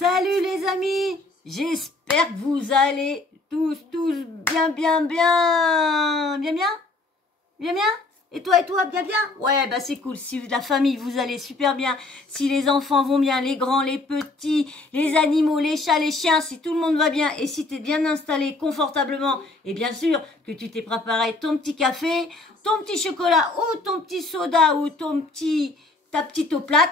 Salut les amis, j'espère que vous allez tous bien. Et toi, bien? Ouais, bah c'est cool. Si la famille, vous allez super bien. Si les enfants vont bien, les grands, les petits, les animaux, les chats, les chiens, si tout le monde va bien et si tu es bien installé confortablement et bien sûr que tu t'es préparé ton petit café, ton petit chocolat ou ton petit soda ou ta petite eau plate.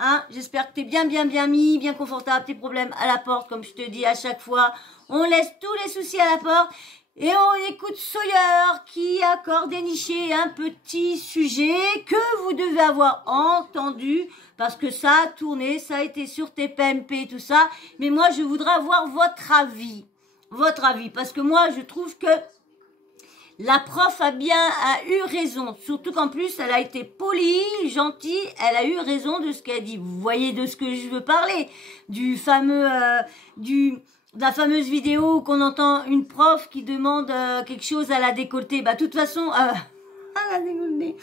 Hein, j'espère que t'es bien mis, bien confortable, tes problèmes à la porte, comme je te dis à chaque fois. On laisse tous les soucis à la porte et on écoute Sawyer qui a encore déniché un petit sujet que vous devez avoir entendu parce que ça a tourné, ça a été sur TPMP et tout ça. Mais moi, je voudrais avoir votre avis. Parce que moi, je trouve que la prof a eu raison, surtout qu'en plus, elle a été polie, gentille, elle a eu raison de ce qu'elle dit. Vous voyez de ce que je veux parler, de la fameuse vidéo où qu'on entend une prof qui demande quelque chose à la décolletée. Bah, de toute façon, à la décolletée,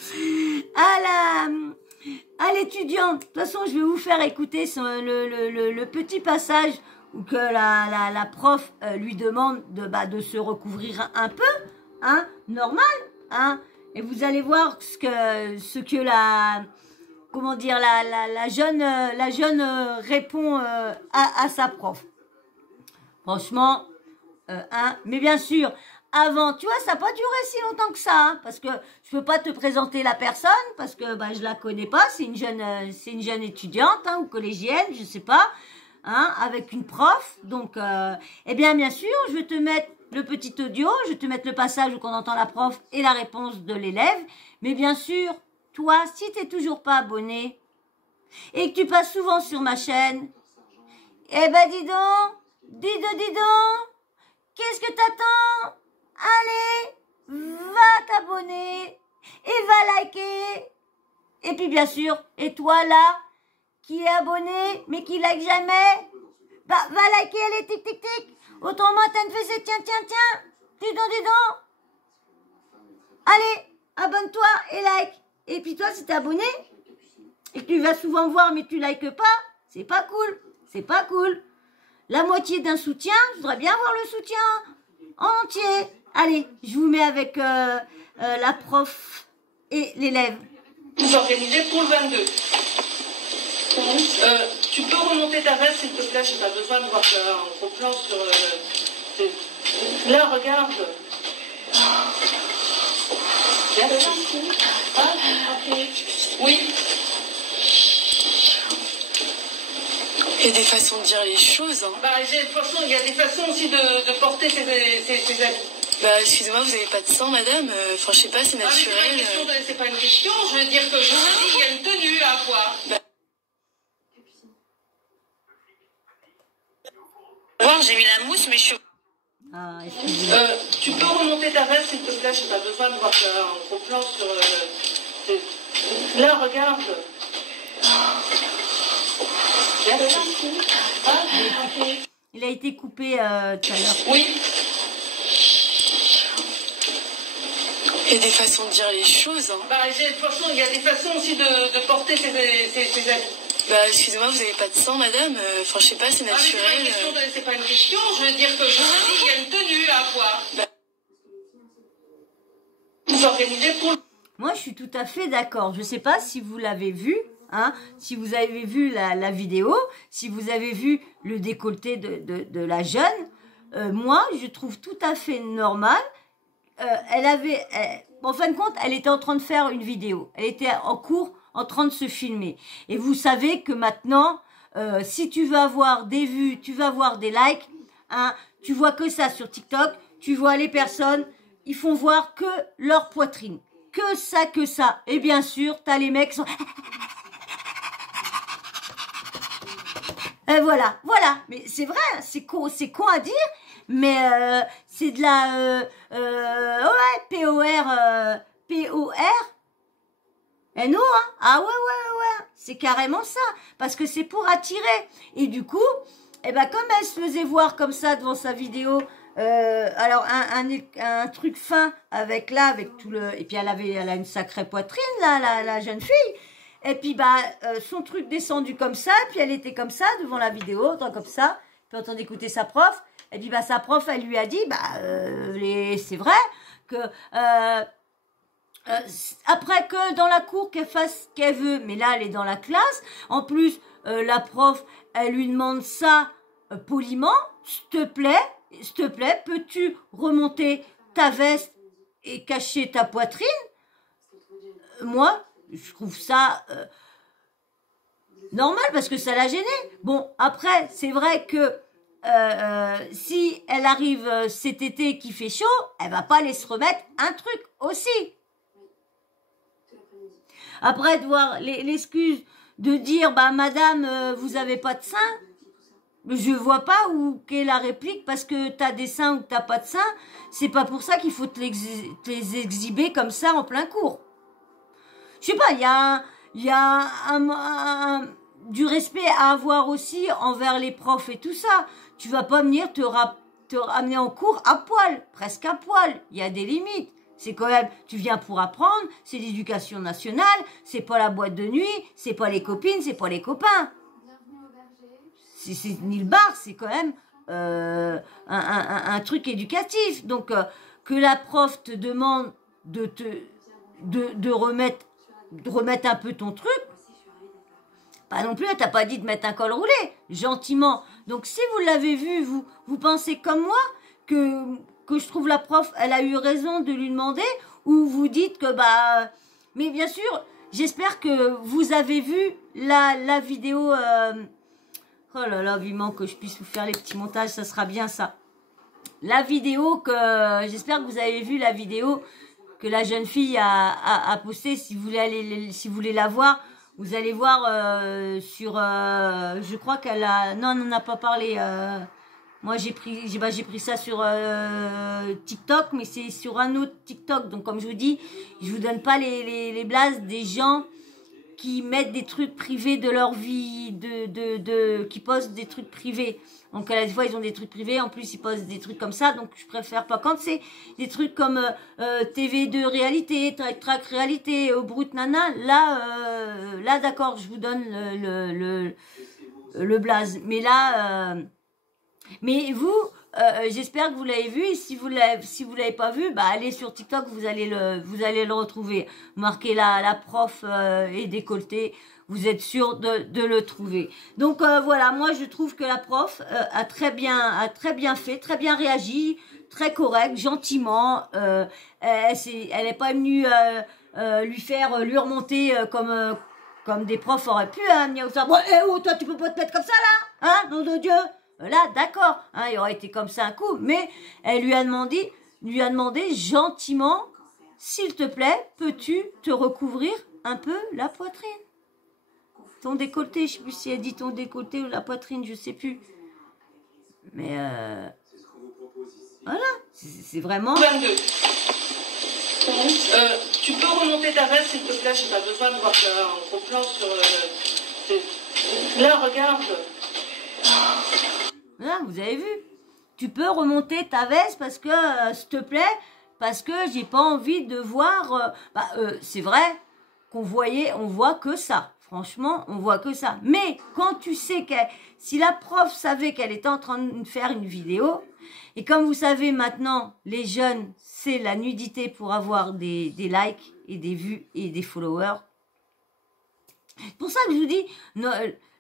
à l'étudiante. De toute façon, je vais vous faire écouter le petit passage où que la prof lui demande de se recouvrir un peu. Hein, normal, hein, et vous allez voir ce que la jeune répond à sa prof. Franchement, hein, mais bien sûr, avant, tu vois, ça n'a pas duré si longtemps que ça, hein, parce que je peux pas te présenter la personne, parce que je la connais pas, c'est une jeune étudiante, hein, ou collégienne, je sais pas, hein, avec une prof, donc, eh bien sûr, je vais te mettre le petit audio, je vais te mettre le passage où on entend la prof et la réponse de l'élève. Mais bien sûr, toi, si tu n'es toujours pas abonné et que tu passes souvent sur ma chaîne, eh ben dis donc, qu'est-ce que t'attends? Allez, va t'abonner et va liker. Et puis bien sûr, et toi là, qui est abonné mais qui like jamais, va liker les tic. Autrement, t'as une fessée, tiens. Dis donc. Allez, abonne-toi et like. Et puis toi, si t'es abonné, et que tu vas souvent voir, mais tu likes pas, c'est pas cool. La moitié d'un soutien, je voudrais bien voir le soutien en entier. Allez, je vous mets avec la prof et l'élève. Vous organisez pour le 22. Tu peux remonter ta veste, s'il te plaît, j'ai pas besoin de voir un gros plan sur... Là, regarde. Merci. Oui. Il y a des façons de dire les choses. Hein. Il y a des façons aussi de porter ses habits. Excusez-moi, vous n'avez pas de sang, madame. Enfin, je sais pas, c'est naturel. C'est pas une question, je veux dire que je vous dis, il y a une tenue à avoir. J'ai mis la mousse, mais je suis... tu peux remonter ta veste, s'il te plaît, j'ai pas besoin de voir un gros plan sur... Là, regarde. Merci. Il a été coupé tout à l'heure. Oui. Il y a des façons de dire les choses. Hein. Il y a des façons aussi de porter ses habits. Excusez-moi, vous n'avez pas de sang, madame. Enfin, je sais pas, c'est naturel. C'est pas une question, je veux dire que je vous dis, il y a une tenue à avoir. Vous organisez pour... Moi, je suis tout à fait d'accord. Je sais pas si vous l'avez vu, hein, si vous avez vu la vidéo, si vous avez vu le décolleté de la jeune. Moi, je trouve tout à fait normal. En fin de compte, elle était en train de faire une vidéo. Elle était en cours, en train de se filmer. Et vous savez que maintenant, si tu veux avoir des vues, tu veux avoir des likes, hein, tu vois que ça sur TikTok, tu vois les personnes, ils font voir que leur poitrine. Que ça. Et bien sûr, t'as les mecs qui sont... Voilà. Mais c'est vrai, c'est con à dire, mais c'est de la... P-O-R... N-O, hein. Ah ouais. C'est carrément ça. Parce que c'est pour attirer. Et du coup, comme elle se faisait voir comme ça devant sa vidéo... alors un truc fin avec tout le... Et puis elle a une sacrée poitrine, là, la jeune fille. Et puis, bah, son truc descendu comme ça, puis elle était comme ça, devant la vidéo, comme ça, puis en train d'écouter sa prof. Et puis, bah, sa prof, elle lui a dit, bah, c'est vrai que... après que dans la cour qu'elle fasse ce qu'elle veut, mais là elle est dans la classe, en plus la prof elle lui demande ça poliment, s'il te plaît, peux-tu remonter ta veste et cacher ta poitrine? Moi, je trouve ça normal parce que ça l'a gênée. Bon, après, c'est vrai que si elle arrive cet été qui fait chaud, elle va pas aller se remettre un truc aussi. Après, de voir l'excuse de dire, bah, madame, vous avez pas de seins, je vois pas où qu'est la réplique parce que t'as des seins ou que t'as pas de seins. C'est pas pour ça qu'il faut te les exhiber comme ça en plein cours. Je sais pas, il y a du respect à avoir aussi envers les profs et tout ça. Tu vas pas venir te ramener en cours à poil, presque à poil. Il y a des limites. C'est quand même, tu viens pour apprendre, c'est l'éducation nationale, c'est pas la boîte de nuit, c'est pas les copines, c'est pas les copains. C'est ni le bar, c'est quand même un truc éducatif. Donc, que la prof te demande de remettre un peu ton truc, pas non plus, elle t'a pas dit de mettre un col roulé, gentiment. Donc, si vous l'avez vu, vous pensez comme moi que je trouve la prof, elle a eu raison de lui demander, ou vous dites que, bah... Mais bien sûr, j'espère que vous avez vu la vidéo... Oh là là, vivement que je puisse vous faire les petits montages, ça sera bien ça. La vidéo que... J'espère que vous avez vu la vidéo que la jeune fille a postée. Si vous voulez la voir, vous allez voir sur... je crois qu'elle a... Non, on n'en a pas parlé... Moi, j'ai pris ça sur TikTok, mais c'est sur un autre TikTok. Donc, comme je vous dis, je vous donne pas les blazes des gens qui mettent des trucs privés de leur vie, qui postent des trucs privés. Donc, à la fois, ils ont des trucs privés. En plus, ils postent des trucs comme ça. Donc, je préfère pas. Quand c'est des trucs comme TV2 réalité, Track réalité, Brut Nana, là, d'accord, je vous donne le blaze. Mais là... Mais vous, j'espère que vous l'avez vu. Et si vous l'avez pas vu, bah allez sur TikTok, vous allez le retrouver. Marquez la prof et décolleté, vous êtes sûr de le trouver. Donc voilà, moi je trouve que la prof a très bien fait, très bien réagi, très correct, gentiment. Elle est pas venue lui remonter comme des profs auraient pu venir ça. Bon, toi tu peux pas te mettre comme ça là, hein, nom de Dieu. Là, d'accord, hein, il aurait été comme ça un coup, mais elle lui a demandé gentiment, s'il te plaît, peux-tu te recouvrir un peu la poitrine? Ton décolleté, je sais plus si elle dit ton décolleté ou la poitrine, je sais plus. Mais voilà, c'est vraiment... 22. Tu peux remonter ta veste, s'il te plaît, j'ai pas besoin de voir un gros plan sur... Là, regarde. Là, vous avez vu, tu peux remonter ta veste parce que, s'il te plaît, parce que j'ai pas envie de voir... c'est vrai on voit que ça. Franchement, on voit que ça. Mais quand tu sais si la prof savait qu'elle était en train de faire une vidéo, et comme vous savez maintenant, les jeunes, c'est la nudité pour avoir des likes et des vues et des followers. C'est pour ça que je vous dis,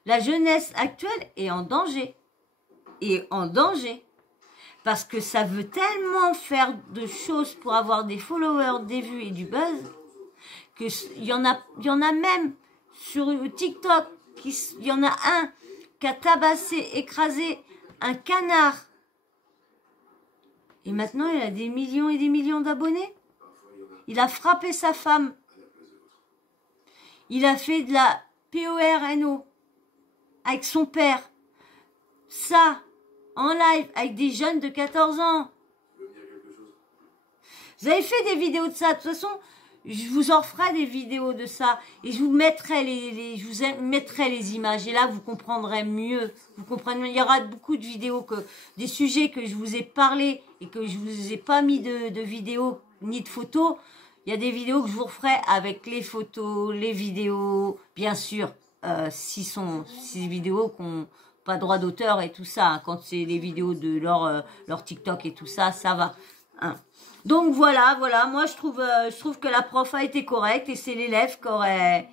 la jeunesse actuelle est en danger. Et en danger. Parce que ça veut tellement faire de choses pour avoir des followers, des vues et du buzz, que il y en a même sur TikTok, il y en a un qui a tabassé, écrasé un canard. Et maintenant, il a des millions et des millions d'abonnés. Il a frappé sa femme. Il a fait de la PORNO avec son père. Ça, en live, avec des jeunes de 14 ans. Vous avez fait des vidéos de ça. De toute façon, je vous en ferai des vidéos de ça. Et je vous mettrai les images. Et là, vous comprendrez mieux. Il y aura beaucoup de vidéos, des sujets que je vous ai parlé et que je vous ai pas mis de vidéos ni de photos. Il y a des vidéos que je vous referai avec les photos, les vidéos, bien sûr, si ces vidéos qui n'ont pas droit d'auteur et tout ça, hein, quand c'est les vidéos de leur TikTok et tout ça, ça va. Hein. Donc voilà, moi je trouve que la prof a été correcte et c'est l'élève qui aurait...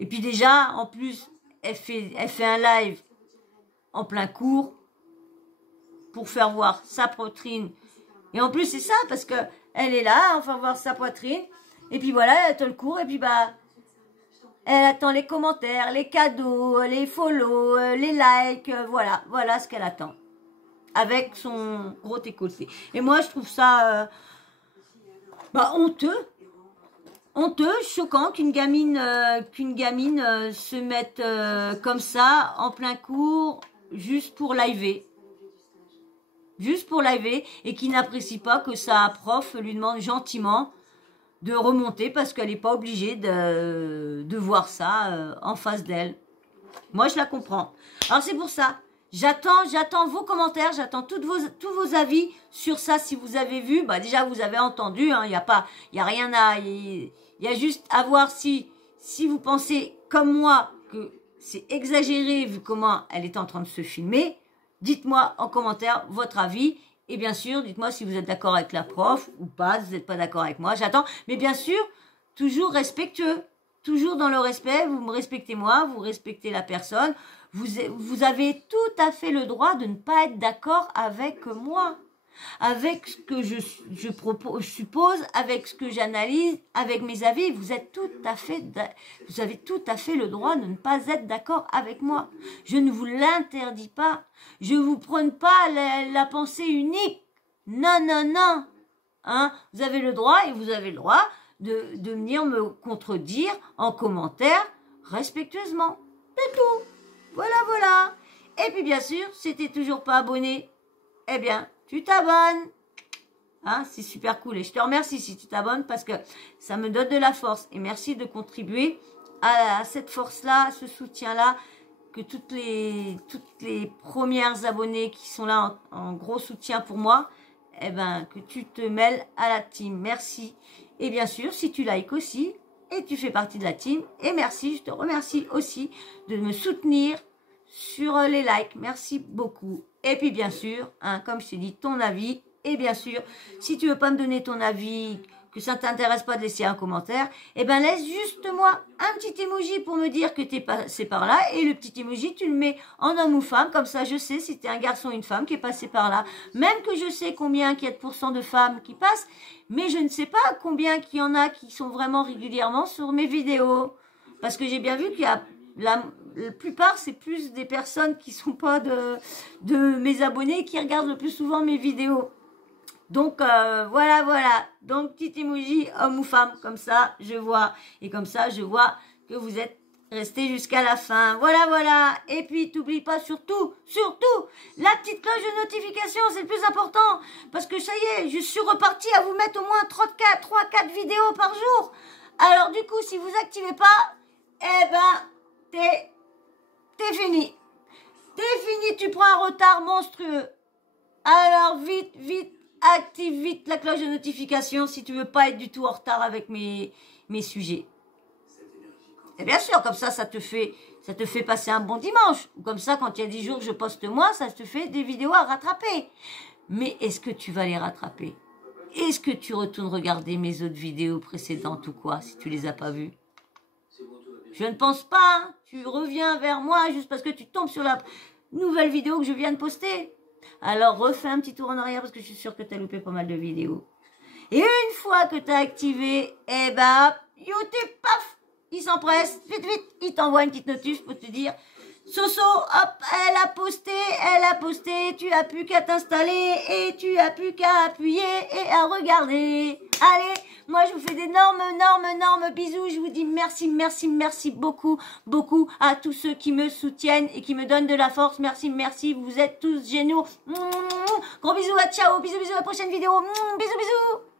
Et puis déjà, en plus, elle fait un live en plein cours pour faire voir sa poitrine. Et en plus, c'est ça, parce que elle est là, on fait voir sa poitrine. Et puis voilà, elle attend le cours, et puis bah, elle attend les commentaires, les cadeaux, les follow, les likes, voilà ce qu'elle attend. Avec son gros décolleté. Et moi, je trouve ça honteux, choquant qu'une gamine se mette comme ça, en plein cours, juste pour liver. Et qui n'apprécie pas que sa prof lui demande gentiment de remonter parce qu'elle n'est pas obligée de voir ça en face d'elle. Moi, je la comprends. Alors, c'est pour ça. J'attends vos commentaires, j'attends tous vos avis sur ça. Si vous avez vu, bah déjà, vous avez entendu. Hein, il y a rien à... Il y a juste à voir si vous pensez, comme moi, que c'est exagéré vu comment elle est en train de se filmer. Dites-moi en commentaire votre avis. Et bien sûr, dites-moi si vous êtes d'accord avec la prof ou pas. Si vous n'êtes pas d'accord avec moi, j'attends. Mais bien sûr, toujours respectueux. Toujours dans le respect. Vous me respectez moi, vous respectez la personne. Vous avez tout à fait le droit de ne pas être d'accord avec moi. Avec ce que je suppose, avec ce que j'analyse, avec mes avis, vous avez tout à fait le droit de ne pas être d'accord avec moi. Je ne vous l'interdis pas. Je ne vous prône pas la pensée unique. Non. Hein? Vous avez le droit et vous avez le droit de venir me contredire en commentaire respectueusement. C'est tout. Voilà. Et puis bien sûr, si t'es toujours pas abonné, eh bien, tu t'abonnes. Hein, c'est super cool. Et je te remercie si tu t'abonnes parce que ça me donne de la force. Et merci de contribuer à cette force-là, à ce soutien-là, que toutes les premières abonnées qui sont là en gros soutien pour moi, eh ben, que tu te mêles à la team. Merci. Et bien sûr, si tu likes aussi, et tu fais partie de la team, et merci, je te remercie aussi de me soutenir sur les likes. Merci beaucoup. Et puis bien sûr, hein, comme je t'ai dit, ton avis. Et bien sûr, si tu veux pas me donner ton avis, que ça ne t'intéresse pas de laisser un commentaire, eh ben laisse juste moi un petit emoji pour me dire que tu es passé par là. Et le petit emoji, tu le mets en homme ou femme. Comme ça, je sais si tu es un garçon ou une femme qui est passé par là. Même que je sais combien qu'il y a de pourcents de femmes qui passent. Mais je ne sais pas combien qu'il y en a qui sont vraiment régulièrement sur mes vidéos. Parce que j'ai bien vu qu'il y a... La plupart, c'est plus des personnes qui sont pas de mes abonnés qui regardent le plus souvent mes vidéos. Donc, voilà. Donc, petit emoji, homme ou femme, comme ça, je vois. Et comme ça, je vois que vous êtes restés jusqu'à la fin. Voilà. Et puis, t'oublies pas surtout, la petite cloche de notification, c'est le plus important. Parce que ça y est, je suis repartie à vous mettre au moins 3-4 vidéos par jour. Alors, du coup, si vous activez pas, eh ben, t'es fini. Tu prends un retard monstrueux. Alors, vite, active vite la cloche de notification si tu veux pas être du tout en retard avec mes sujets. Et bien sûr, comme ça te fait passer un bon dimanche. Ou comme ça, quand il y a 10 jours que je poste moi, ça te fait des vidéos à rattraper. Mais est-ce que tu vas les rattraper? Est-ce que tu retournes regarder mes autres vidéos précédentes ou quoi, si tu les as pas vues? Je ne pense pas. Hein. Tu reviens vers moi juste parce que tu tombes sur la nouvelle vidéo que je viens de poster. Alors, refais un petit tour en arrière parce que je suis sûre que tu as loupé pas mal de vidéos. Et une fois que tu as activé, eh ben, YouTube, paf, il s'empresse, vite, il t'envoie une petite notif pour te dire Soso, hop, elle a posté, tu as plus qu'à t'installer et tu as plus qu'à appuyer et à regarder. Allez, moi je vous fais d'énormes bisous, je vous dis merci beaucoup à tous ceux qui me soutiennent et qui me donnent de la force. Merci, vous êtes tous géniaux. Gros bisous, ciao, bisous à la prochaine vidéo. Bisous.